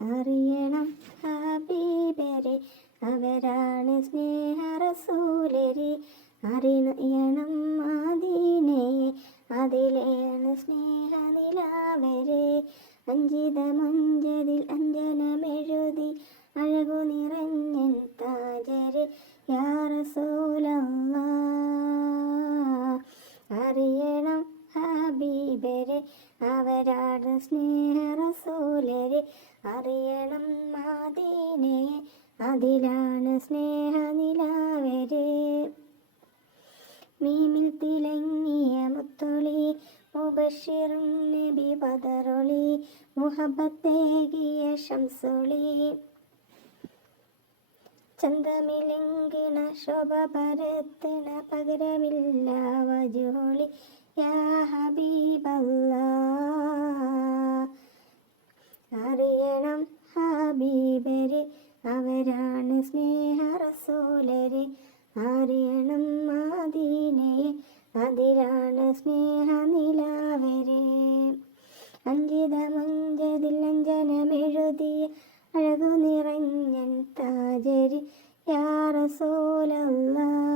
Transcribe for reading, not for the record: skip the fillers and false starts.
അറിയണം ഹബീബരെ, അവരാണ് സ്നേഹ റസൂലരെ. അറിയണം മദീനയെ, അതിലെയാണ് സ്നേഹ നിലാവരെ. അഞ്ചിതമഞ്ചതിൽ അഞ്ജനമെഴുതി അഴകു നിറഞ്ഞൻ താജരെ, യാ റസൂലല്ലാഹ്. അറിയണം ഹബീബരെ, അവരാണ് സ്നേഹ റസൂലരെ. അറിയണം മദീനയെ, അതിലാണ് സ്നേഹ നിലാവരെ. മീമിൽ തിളങ്ങിയ മുത്തൊളി, മുബശ്ശിറും നബി ബദറൊളി, മുഹബത്തേകിയ ശംസൊളി. ചന്തമിലിങ്കിണ ശോഭ പരത്തണ പകരമില്ല വജുഹൊളി, യാ ഹബീബല്ലാഹ്. അറിയണം ഹബീബരെ, അവരാണ് സ്നേഹ റസൂലരെ. അറിയണം മദീനയെ, അതിലാണ് സ്നേഹ നിലാവരെ. അഞ്ചിതമഞ്ചതിൽ അഞ്ജനമെഴുതിയ അഴകു നിറഞ്ഞൻ താജരി, യാ റസൂലല്ലാഹ്.